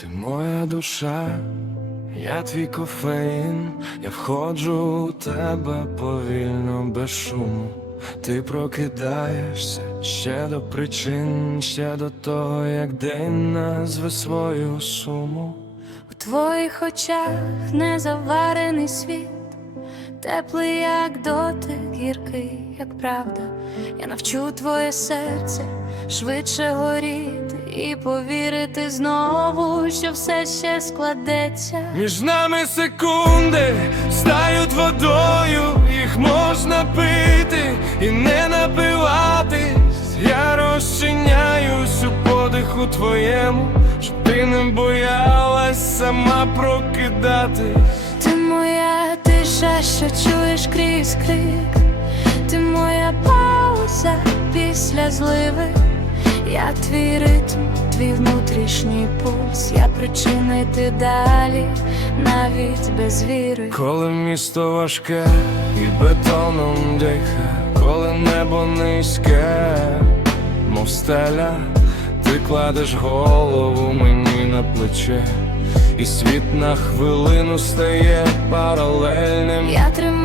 Ти моя душа, я твій кофеїн, я входжу у тебе повільно, без шуму. Ти прокидаєшся ще до причин, ще до того, як день назве свою суму. У твоїх очах незаварений світ, теплий, як дотик, гіркий, як правда. Я навчу твоє серце швидше горіти і повірити знову, що все ще складеться. Між нами секунди стають водою, їх можна пити і не напиватись. Я розчиняюсь у подиху твоєму, щоб ти не боялась сама прокидатись. Ти моя тиша, що чуєш крізь крик, ти моя пауза після зливи. Я твій ритм, твій внутрішній пульс, я причина йти далі, навіть без віри. Коли місто важке і бетоном дихає, коли небо низьке, мов стеля, ти кладеш голову мені на плече, і світ на хвилину стає паралельним. Я тримаю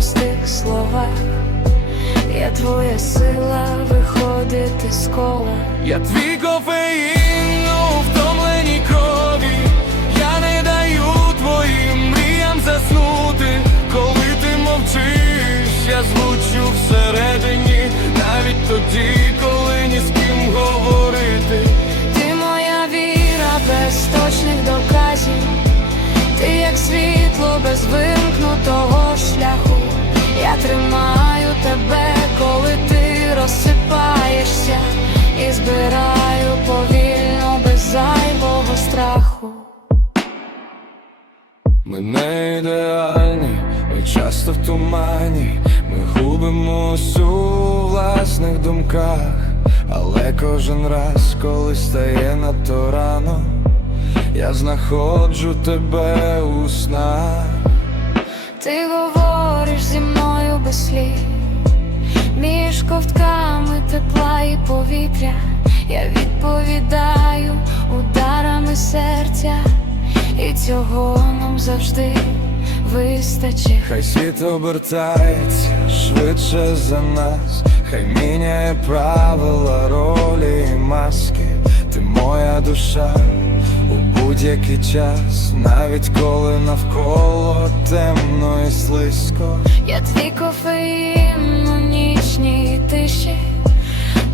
простих словах. Я твоя сила виходити з кола. Я твій кофеїн у втомленій крові, я не даю твоїм мріям заснути, коли ти мовчиш, я звучу всередині, навіть тоді, коли тримаю тебе, коли ти розсипаєшся, і збираю повільно без зайвого страху. Ми не ідеальні, ми часто в тумані, ми губимось у власних думках, але кожен раз, коли стає надто рано, я знаходжу тебе у снах. Ти говориш зі мною без слів, між ковтками тепла і повітря. Я відповідаю ударами серця, і цього нам завжди вистачить. Хай світ обертається швидше за нас, хай міняє правила, ролі і маски. Ти моя душа у будь-який час, навіть коли навколо темно і слизько. Я твій кофеїн у нічній тиші,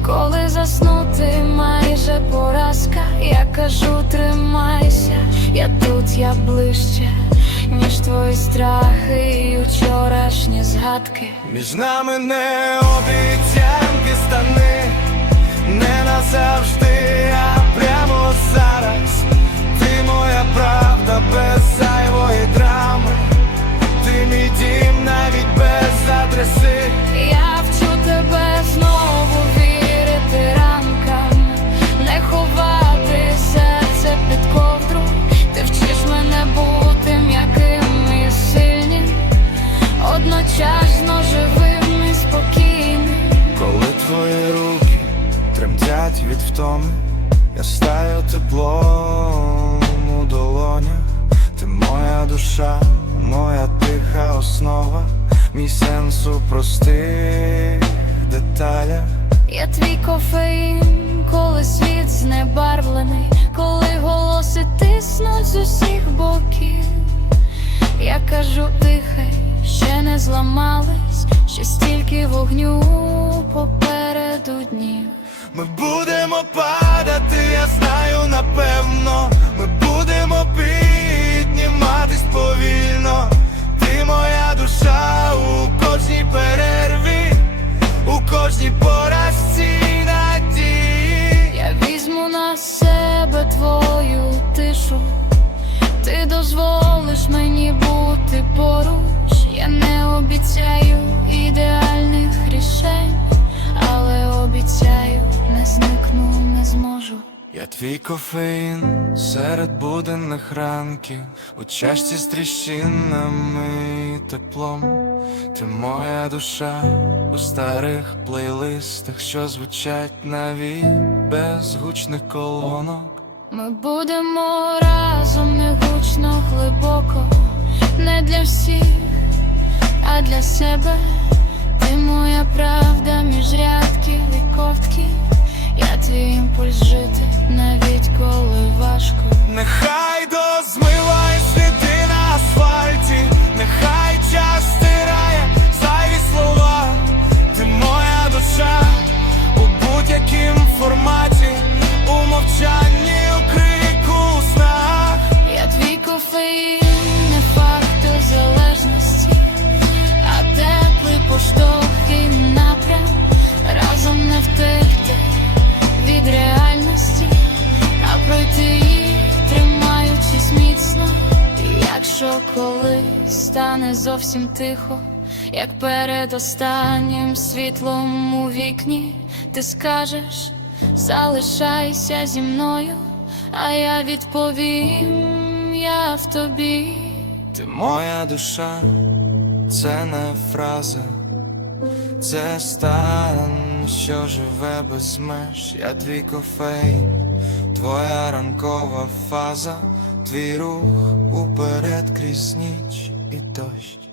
коли заснути майже поразка, я кажу, тримайся, я тут, я ближче, ніж твої страхи і вчорашні згадки. Між нами не обіцянки стани, не назавжди, прямо зараз. Ти моя правда без зайвої драми. Ти мій дім навіть без адреси. Я вчу тебе знову вірити ранкам, не ховати серце під ковдру. Ти вчиш мене бути м'яким і сильним, одночасно живим і спокійним. Коли твої руки тремтять від втоми, я стаю теплом у долонях. Ти моя душа, моя тиха основа, мій сенс у простих деталях. Я твій кофеїн, коли світ знебарвлений, коли голоси тиснуть з усіх боків. Я кажу, дихай, ще не зламались, ще стільки вогню попереду днів. Ми будемо падати, тишу, ти дозволиш мені бути поруч. Я не обіцяю ідеальних рішень, але обіцяю, не зникну, не зможу. Я твій кофеїн серед буденних ранків, у чашці з тріщинами і теплом. Ти моя душа у старих плейлистах, що звучать навіть без гучних колонок. Ми будемо разом не гучно, глибоко, не для всіх, а для себе. Ти моя правда між рядків і ковтків. Я твій імпульс жити, навіть коли важко. Нехай дозмивайся. І Якщо колись стане зовсім тихо, як перед останнім світлом у вікні, ти скажеш, залишайся зі мною, а я відповім, я в тобі. Ти моя душа, це не фраза, це стан, що живе без меж. Я твій кофеїн, твоя ранкова фаза, твій рух уперед крізь ніч і дощ.